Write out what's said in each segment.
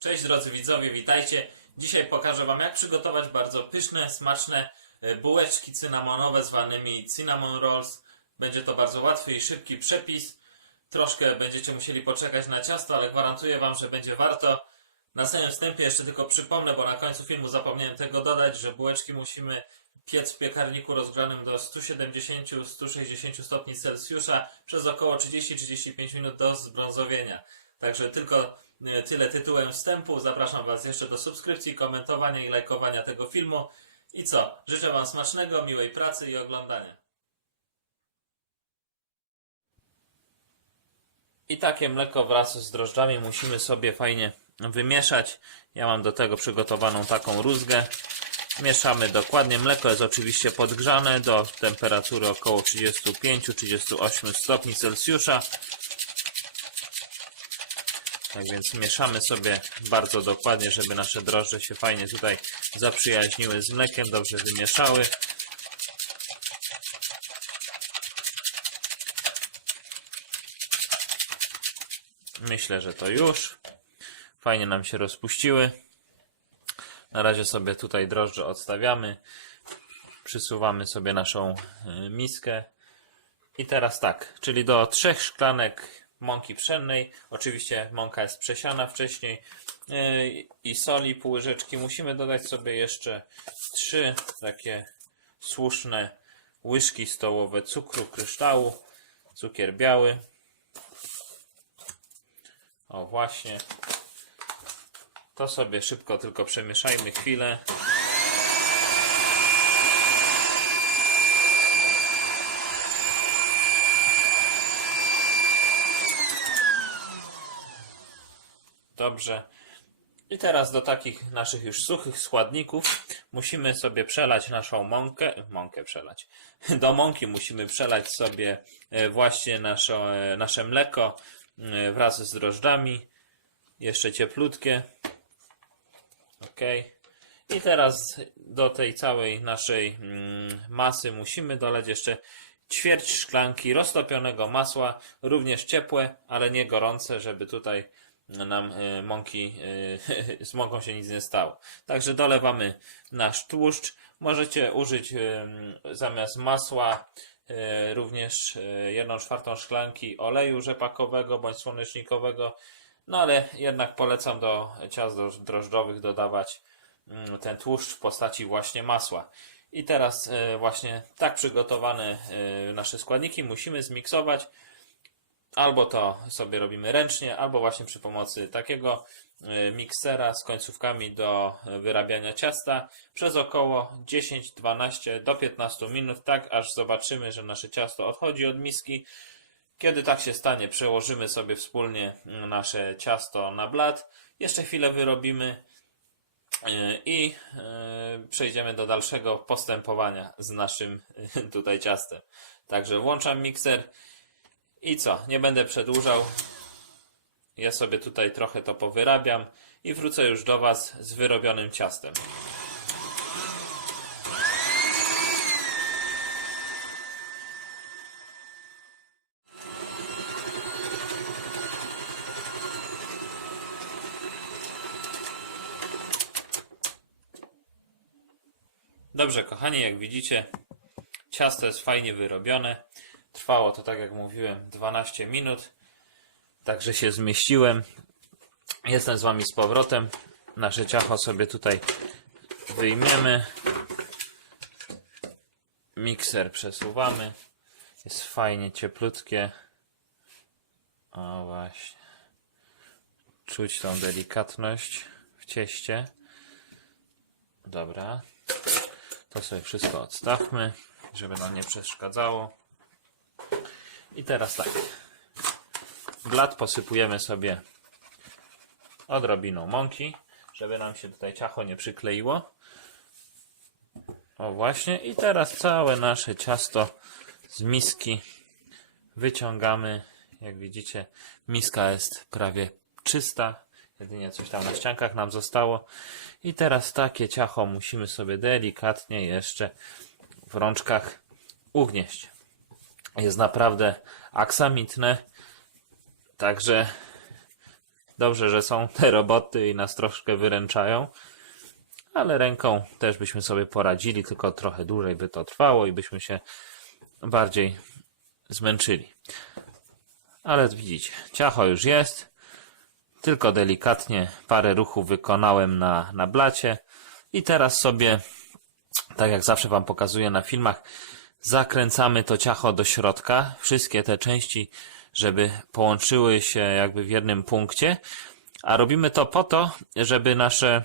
Cześć drodzy widzowie, witajcie. Dzisiaj pokażę Wam jak przygotować bardzo pyszne, smaczne e, bułeczki cynamonowe zwanymi cinnamon rolls. Będzie to bardzo łatwy i szybki przepis. Troszkę będziecie musieli poczekać na ciasto, ale gwarantuję Wam, że będzie warto. Na samym wstępie jeszcze tylko przypomnę, bo na końcu filmu zapomniałem tego dodać, że bułeczki musimy piec w piekarniku rozgrzanym do 170-160 stopni Celsjusza przez około 30-35 minut do zbrązowienia. Także tylko tyle tytułem wstępu. Zapraszam Was jeszcze do subskrypcji, komentowania i lajkowania tego filmu. I co? Życzę Wam smacznego, miłej pracy i oglądania. I takie mleko wraz z drożdżami musimy sobie fajnie wymieszać. Ja mam do tego przygotowaną taką rózgę. Mieszamy dokładnie. Mleko jest oczywiście podgrzane do temperatury około 35-38 stopni Celsjusza. Tak więc mieszamy sobie bardzo dokładnie, żeby nasze drożdże się fajnie tutaj zaprzyjaźniły z mlekiem, dobrze wymieszały. Myślę, że to już. Fajnie nam się rozpuściły. Na razie sobie tutaj drożdże odstawiamy. Przysuwamy sobie naszą y, miskę. I teraz tak, czyli do trzech szklanek mąki pszennej, oczywiście mąka jest przesiana wcześniej, yy, i soli pół łyżeczki. Musimy dodać sobie jeszcze trzy takie słuszne łyżki stołowe cukru kryształu, cukier biały. O właśnie. To sobie szybko tylko przemieszajmy chwilę. Dobrze. I teraz do takich naszych już suchych składników musimy sobie przelać naszą mąkę, mąkę przelać. Do mąki musimy przelać sobie e, właśnie nasze, nasze mleko e, wraz z drożdżami. Jeszcze cieplutkie. Ok. I teraz do tej całej naszej mm, masy musimy dolać jeszcze ćwierć szklanki roztopionego masła, również ciepłe, ale nie gorące, żeby tutaj nam y, mąki, y, z mąką się nic nie stało. Także dolewamy nasz tłuszcz. Możecie użyć y, zamiast masła również jedną czwartą szklanki oleju rzepakowego bądź słonecznikowego. No ale jednak polecam do ciast drożdżowych dodawać mm, ten tłuszcz w postaci właśnie masła. I teraz właśnie tak przygotowane nasze składniki musimy zmiksować. Albo to sobie robimy ręcznie, albo właśnie przy pomocy takiego y, miksera z końcówkami do wyrabiania ciasta przez około 10, 12 do 15 minut, tak aż zobaczymy, że nasze ciasto odchodzi od miski. Kiedy tak się stanie, przełożymy sobie wspólnie nasze ciasto na blat. Jeszcze chwilę wyrobimy y, i y, przejdziemy do dalszego postępowania z naszym tutaj ciastem. Także włączam mikser. I co? Nie będę przedłużał. Ja sobie tutaj trochę to powyrabiam i wrócę już do Was z wyrobionym ciastem. Dobrze, kochani, jak widzicie, ciasto jest fajnie wyrobione. Trwało to, tak jak mówiłem, 12 minut. Także się zmieściłem. Jestem z Wami z powrotem. Nasze ciacho sobie tutaj wyjmiemy. Mikser przesuwamy. Jest fajnie cieplutkie. O właśnie. Czuć tą delikatność w cieście. Dobra. To sobie wszystko odstawmy, żeby nam nie przeszkadzało. I teraz tak. Blat posypujemy sobie odrobiną mąki, żeby nam się tutaj ciacho nie przykleiło. O właśnie. I teraz całe nasze ciasto z miski wyciągamy. Jak widzicie, miska jest prawie czysta. Jedynie coś tam na ściankach nam zostało. I teraz takie ciacho musimy sobie delikatnie jeszcze w rączkach ugnieść jest naprawdę aksamitne. Także Dobrze, że są te roboty i nas troszkę wyręczają, ale ręką też byśmy sobie poradzili, tylko trochę dłużej by to trwało i byśmy się bardziej zmęczyli. Ale widzicie, ciacho już jest. Tylko delikatnie parę ruchów wykonałem na, na blacie. I teraz sobie, tak jak zawsze Wam pokazuję na filmach, zakręcamy to ciacho do środka. Wszystkie te części, żeby połączyły się jakby w jednym punkcie. A robimy to po to, żeby nasze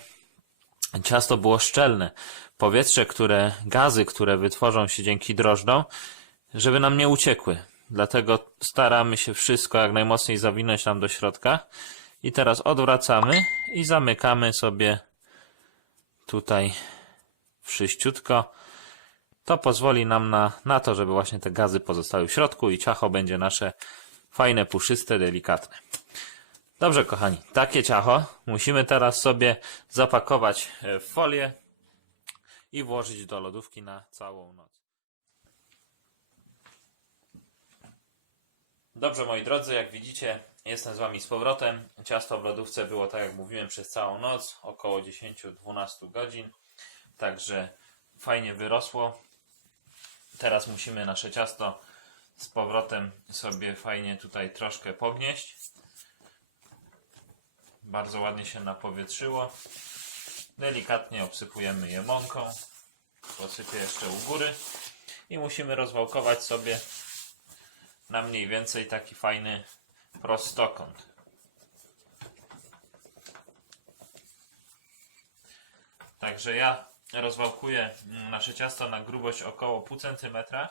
ciasto było szczelne. Powietrze, które, gazy, które wytworzą się dzięki drożdżom, żeby nam nie uciekły. Dlatego staramy się wszystko jak najmocniej zawinąć nam do środka. I teraz odwracamy i zamykamy sobie tutaj wszyściutko. To pozwoli nam na, na to, żeby właśnie te gazy pozostały w środku i ciacho będzie nasze fajne, puszyste, delikatne. Dobrze, kochani, takie ciacho musimy teraz sobie zapakować e, w folię i włożyć do lodówki na całą noc. Dobrze, moi drodzy, jak widzicie, jestem z Wami z powrotem. Ciasto w lodówce było, tak jak mówiłem, przez całą noc, około 10-12 godzin. Także fajnie wyrosło. Teraz musimy nasze ciasto z powrotem sobie fajnie tutaj troszkę pognieść. Bardzo ładnie się napowietrzyło. Delikatnie obsypujemy je mąką. Posypię jeszcze u góry. I musimy rozwałkować sobie na mniej więcej taki fajny prostokąt. Także ja rozwałkuję mm, nasze ciasto na grubość około pół centymetra.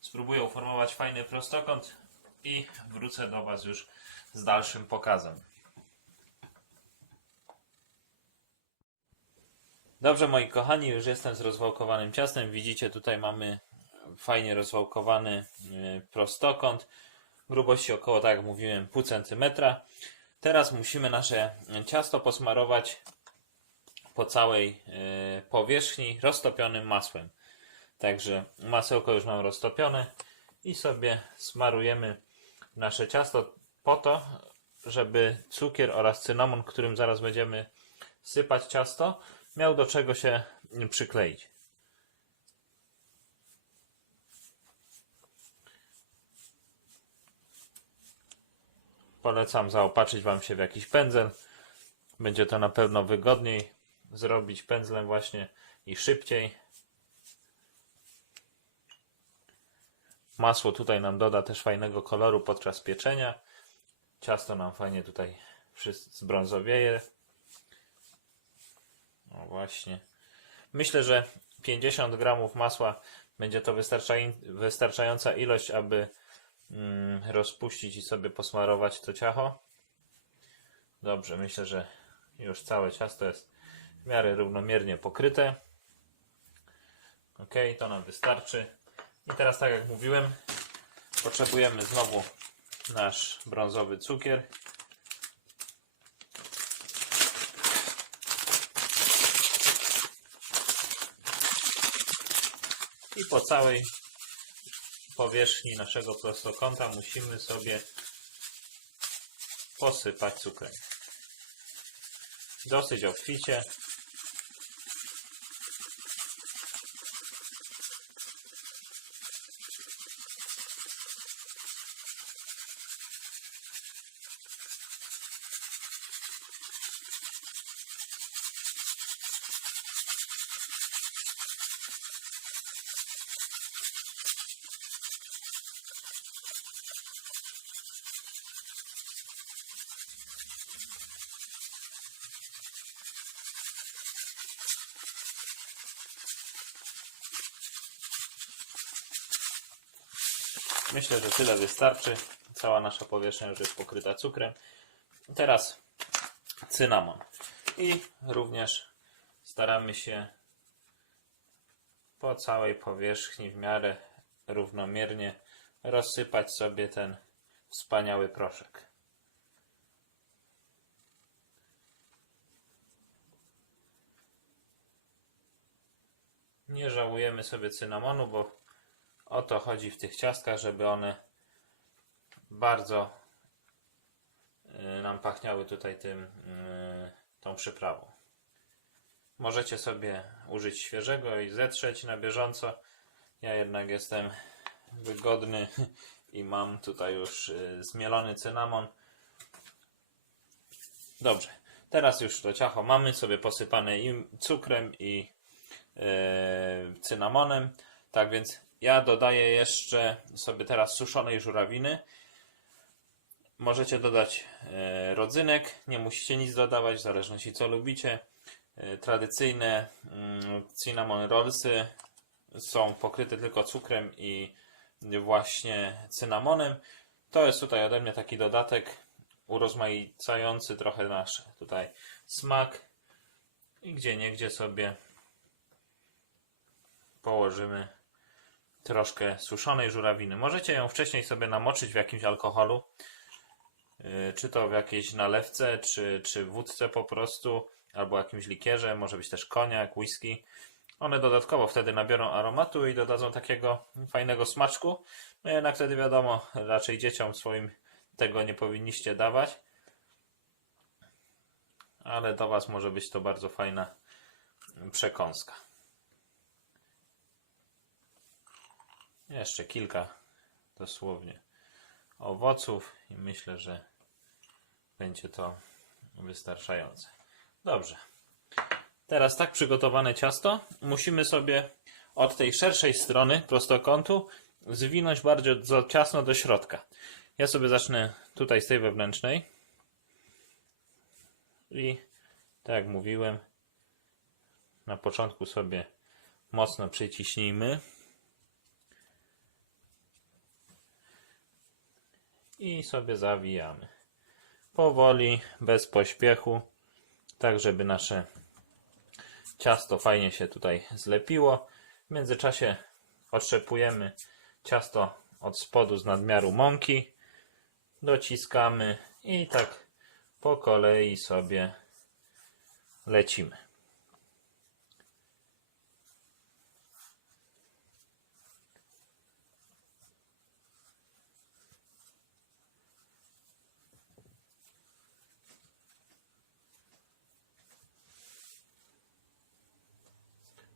Spróbuję uformować fajny prostokąt i wrócę do Was już z dalszym pokazem. Dobrze, moi kochani, już jestem z rozwałkowanym ciastem. Widzicie, tutaj mamy fajnie rozwałkowany y, prostokąt. Grubości około, tak jak mówiłem, pół centymetra. Teraz musimy nasze ciasto posmarować po całej y, powierzchni roztopionym masłem. Także masełko już mam roztopione i sobie smarujemy nasze ciasto po to, żeby cukier oraz cynamon, którym zaraz będziemy sypać ciasto, miał do czego się przykleić. Polecam zaopatrzyć Wam się w jakiś pędzel. Będzie to na pewno wygodniej zrobić pędzlem właśnie i szybciej. Masło tutaj nam doda też fajnego koloru podczas pieczenia. Ciasto nam fajnie tutaj zbrązowieje. No właśnie. Myślę, że 50 gramów masła będzie to wystarczająca ilość, aby mm, rozpuścić i sobie posmarować to ciacho. Dobrze, myślę, że już całe ciasto jest w miarę równomiernie pokryte. Ok, to nam wystarczy. I teraz, tak jak mówiłem, potrzebujemy znowu nasz brązowy cukier. I po całej powierzchni naszego prostokąta musimy sobie posypać cukrem. Dosyć obficie. Myślę, że tyle wystarczy. Cała nasza powierzchnia już jest pokryta cukrem. Teraz cynamon. I również staramy się po całej powierzchni w miarę równomiernie rozsypać sobie ten wspaniały proszek. Nie żałujemy sobie cynamonu, bo o to chodzi w tych ciastkach, żeby one bardzo y, nam pachniały tutaj tym, y, tą przyprawą. Możecie sobie użyć świeżego i zetrzeć na bieżąco. Ja jednak jestem wygodny i mam tutaj już y, zmielony cynamon. Dobrze. Teraz już to ciacho mamy sobie posypane i cukrem i yy, cynamonem. Tak więc ja dodaję jeszcze sobie teraz suszonej żurawiny. Możecie dodać e, rodzynek, nie musicie nic dodawać, w zależności co lubicie. E, tradycyjne mm, cinnamon rollsy są pokryte tylko cukrem i właśnie cynamonem. To jest tutaj ode mnie taki dodatek urozmaicający trochę nasz tutaj smak. I gdzie niegdzie sobie położymy troszkę suszonej żurawiny. Możecie ją wcześniej sobie namoczyć w jakimś alkoholu, yy, czy to w jakiejś nalewce, czy, czy wódce po prostu, albo jakimś likierze, może być też koniak, whisky. One dodatkowo wtedy nabiorą aromatu i dodadzą takiego fajnego smaczku. No jednak wtedy wiadomo, raczej dzieciom swoim tego nie powinniście dawać. Ale do Was może być to bardzo fajna przekąska. Jeszcze kilka dosłownie owoców i myślę, że będzie to wystarczające. Dobrze. Teraz tak przygotowane ciasto musimy sobie od tej szerszej strony prostokątu zwinąć bardzo do- ciasno do środka. Ja sobie zacznę tutaj z tej wewnętrznej i tak jak mówiłem na początku sobie mocno przyciśnijmy i sobie zawijamy. Powoli, bez pośpiechu, tak żeby nasze ciasto fajnie się tutaj zlepiło. W międzyczasie otrzepujemy ciasto od spodu z nadmiaru mąki, dociskamy i tak po kolei sobie lecimy.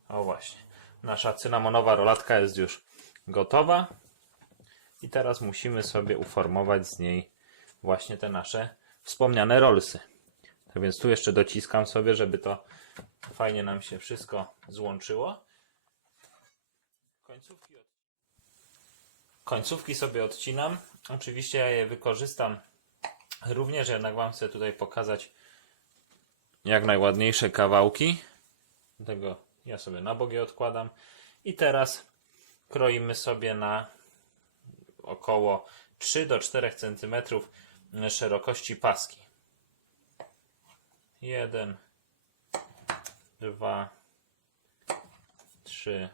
O właśnie. Nasza cynamonowa rolatka jest już gotowa. I teraz musimy sobie uformować z niej właśnie te nasze wspomniane rolsy. Tak więc tu jeszcze dociskam sobie, żeby to fajnie nam się wszystko złączyło. Końcówki, od... Końcówki sobie odcinam. Oczywiście ja je wykorzystam również, jednak Wam chcę tutaj pokazać jak najładniejsze kawałki. Dlatego ja sobie na bok je odkładam. I teraz kroimy sobie na około 3 do 4 cm szerokości paski. 1, 2, 3,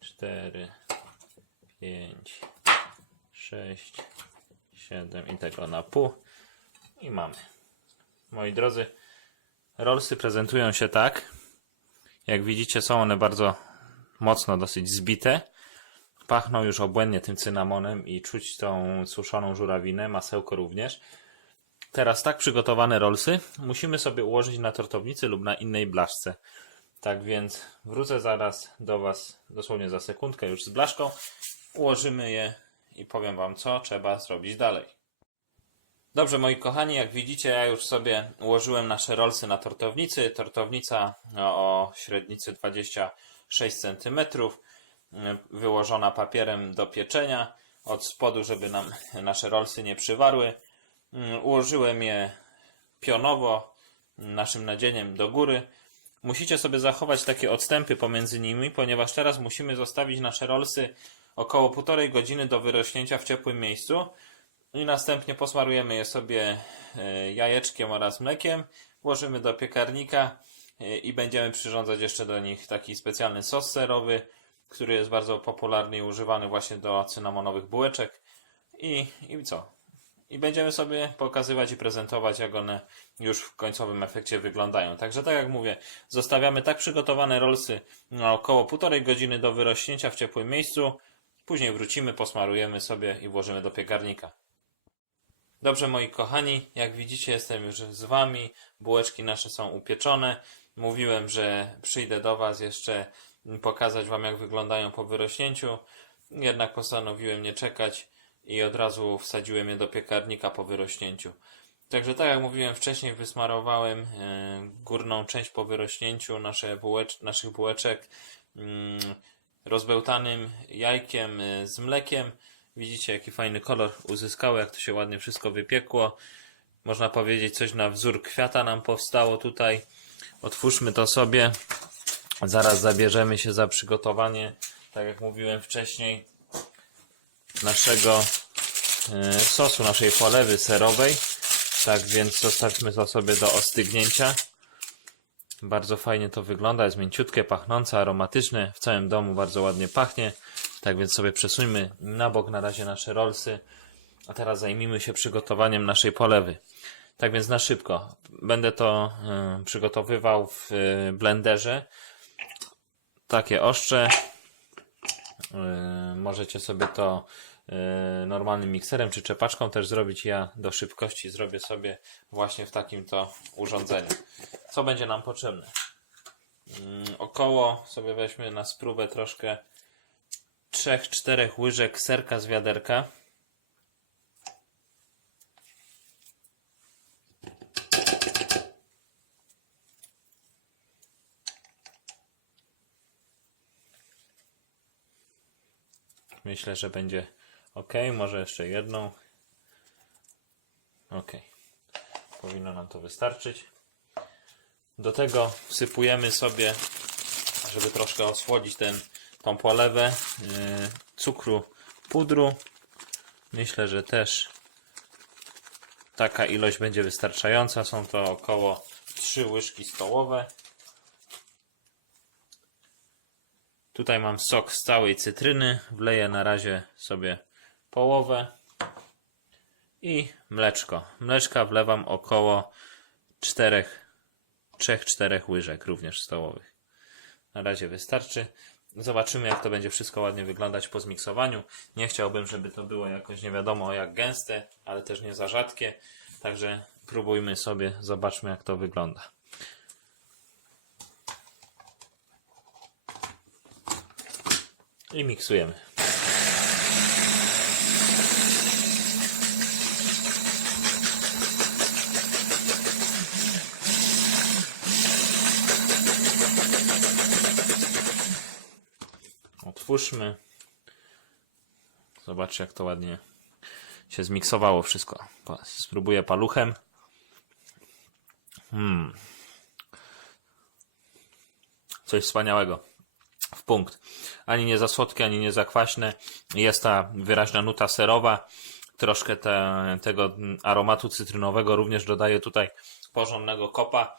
4, 5, 6, 7 i tego na pół. I mamy. Moi drodzy, rollsy prezentują się tak. Jak widzicie, są one bardzo mocno dosyć zbite. Pachną już obłędnie tym cynamonem i czuć tą suszoną żurawinę, masełko również. Teraz tak przygotowane rolsy musimy sobie ułożyć na tortownicy lub na innej blaszce. Tak więc wrócę zaraz do Was dosłownie za sekundkę już z blaszką. Ułożymy je i powiem Wam, co trzeba zrobić dalej. Dobrze, moi kochani, jak widzicie, ja już sobie ułożyłem nasze rolsy na tortownicy. Tortownica no, o średnicy 26 cm, wyłożona papierem do pieczenia od spodu, żeby nam nasze rolsy nie przywarły. Mm, Ułożyłem je pionowo, naszym nadzieniem do góry. Musicie sobie zachować takie odstępy pomiędzy nimi, ponieważ teraz musimy zostawić nasze rolsy około półtorej godziny do wyrośnięcia w ciepłym miejscu. I następnie posmarujemy je sobie e, jajeczkiem oraz mlekiem, włożymy do piekarnika e, i będziemy przyrządzać jeszcze do nich taki specjalny sos serowy, który jest bardzo popularny i używany właśnie do cynamonowych bułeczek. I, i co? I będziemy sobie pokazywać i prezentować, jak one już w końcowym efekcie wyglądają. Także tak jak mówię, zostawiamy tak przygotowane rolsy na około półtorej godziny do wyrośnięcia w ciepłym miejscu. Później wrócimy, posmarujemy sobie i włożymy do piekarnika. Dobrze, moi kochani, jak widzicie, jestem już z wami. Bułeczki nasze są upieczone. Mówiłem, że przyjdę do was jeszcze pokazać wam, jak wyglądają po wyrośnięciu. Jednak postanowiłem nie czekać i od razu wsadziłem je do piekarnika po wyrośnięciu. Także tak jak mówiłem wcześniej, wysmarowałem e, górną część po wyrośnięciu nasze bułecz, naszych bułeczek mm, rozbełtanym jajkiem e, z mlekiem. Widzicie, jaki fajny kolor uzyskało, jak to się ładnie wszystko wypiekło. Można powiedzieć, coś na wzór kwiata nam powstało tutaj. Otwórzmy to sobie. Zaraz zabierzemy się za przygotowanie, tak jak mówiłem wcześniej, naszego e, sosu, naszej polewy serowej. Tak więc zostawmy to sobie do ostygnięcia. Bardzo fajnie to wygląda, jest mięciutkie, pachnące, aromatyczne. W całym domu bardzo ładnie pachnie. Tak więc sobie przesuńmy na bok na razie nasze rolsy. A teraz zajmijmy się przygotowaniem naszej polewy. Tak więc na szybko. Będę to y, przygotowywał w y, blenderze. Takie oszcze. Y, możecie sobie to y, normalnym mikserem czy czepaczką też zrobić. Ja do szybkości zrobię sobie właśnie w takim to urządzeniu. Co będzie nam potrzebne? Mm, Około sobie weźmy na spróbę troszkę 3-4 łyżek serka z wiaderka. Myślę, że będzie ok. Może jeszcze jedną. Ok. Powinno nam to wystarczyć. Do tego wsypujemy sobie, żeby troszkę osłodzić ten, tą polewę, yy, cukru, pudru. Myślę, że też taka ilość będzie wystarczająca. Są to około 3 łyżki stołowe. Tutaj mam sok z całej cytryny. Wleję na razie sobie połowę. I mleczko. Mleczka wlewam około 4 3-4 łyżek również stołowych. Na razie wystarczy. Zobaczymy, jak to będzie wszystko ładnie wyglądać po zmiksowaniu. Nie chciałbym, żeby to było jakoś nie wiadomo jak gęste, ale też nie za rzadkie. Także próbujmy sobie, zobaczmy, jak to wygląda. I miksujemy. Otwórzmy. Zobaczcie, jak to ładnie się zmiksowało wszystko. Spróbuję paluchem. Hmm. Coś wspaniałego. W punkt. Ani nie za słodkie, ani nie za kwaśne. Jest ta wyraźna nuta serowa. Troszkę te, tego aromatu cytrynowego również dodaje tutaj porządnego kopa.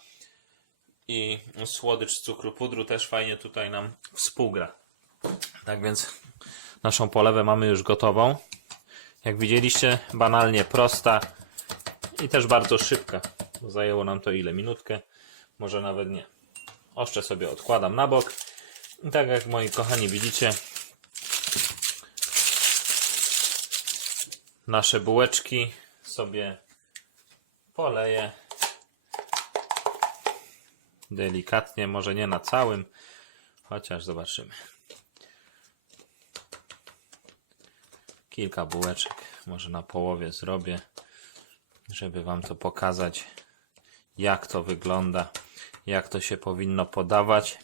I słodycz cukru pudru też fajnie tutaj nam współgra. Tak więc naszą polewę mamy już gotową. Jak widzieliście, banalnie prosta i też bardzo szybka. Zajęło nam to ile? Minutkę? Może nawet nie. Oszczę sobie odkładam na bok. I tak jak moi kochani widzicie, nasze bułeczki sobie poleję delikatnie, może nie na całym, chociaż zobaczymy. Kilka bułeczek, może na połowie zrobię, żeby Wam to pokazać, jak to wygląda, jak to się powinno podawać.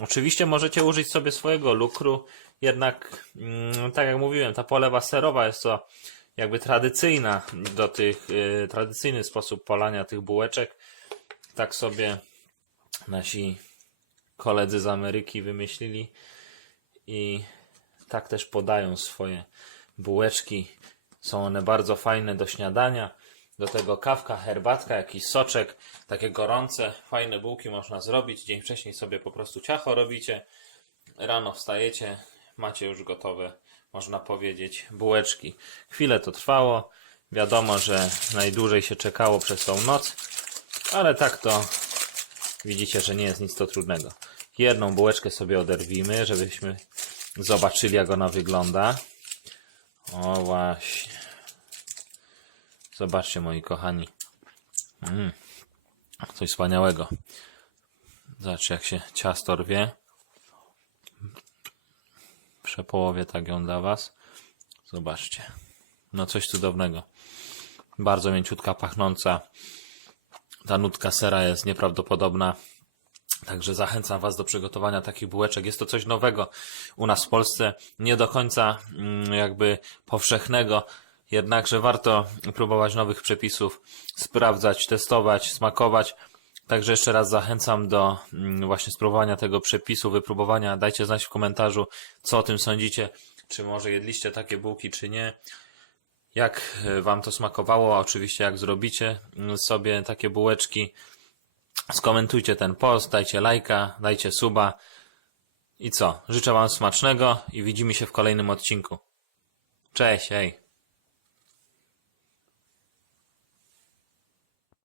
Oczywiście możecie użyć sobie swojego lukru, jednak, mm, tak jak mówiłem, ta polewa serowa jest to jakby tradycyjna do tych, y, tradycyjny sposób polania tych bułeczek. Tak sobie nasi koledzy z Ameryki wymyślili i tak też podają swoje bułeczki. Są one bardzo fajne do śniadania. Do tego kawka, herbatka, jakiś soczek, takie gorące, fajne bułki można zrobić. Dzień wcześniej sobie po prostu ciacho robicie. Rano wstajecie, macie już gotowe, można powiedzieć, bułeczki. Chwilę to trwało. Wiadomo, że najdłużej się czekało przez tą noc, ale tak to widzicie, że nie jest nic to trudnego. Jedną bułeczkę sobie oderwijmy, żebyśmy zobaczyli, jak ona wygląda. O właśnie. Zobaczcie, moi kochani. Mm. Coś wspaniałego. Zobaczcie, jak się ciasto rwie. Przepołowie tak ją dla Was. Zobaczcie. No coś cudownego. Bardzo mięciutka, pachnąca. Ta nutka sera jest nieprawdopodobna. Także zachęcam Was do przygotowania takich bułeczek. Jest to coś nowego u nas w Polsce, nie do końca mm, jakby powszechnego, jednakże warto próbować nowych przepisów, sprawdzać, testować, smakować. Także jeszcze raz zachęcam do mm, właśnie spróbowania tego przepisu, wypróbowania. Dajcie znać w komentarzu, co o tym sądzicie. Czy może jedliście takie bułki, czy nie. Jak e, Wam to smakowało? A Oczywiście, jak zrobicie mm, sobie takie bułeczki, skomentujcie ten post, dajcie lajka, dajcie suba. I co? Życzę Wam smacznego i widzimy się w kolejnym odcinku. Cześć, hej!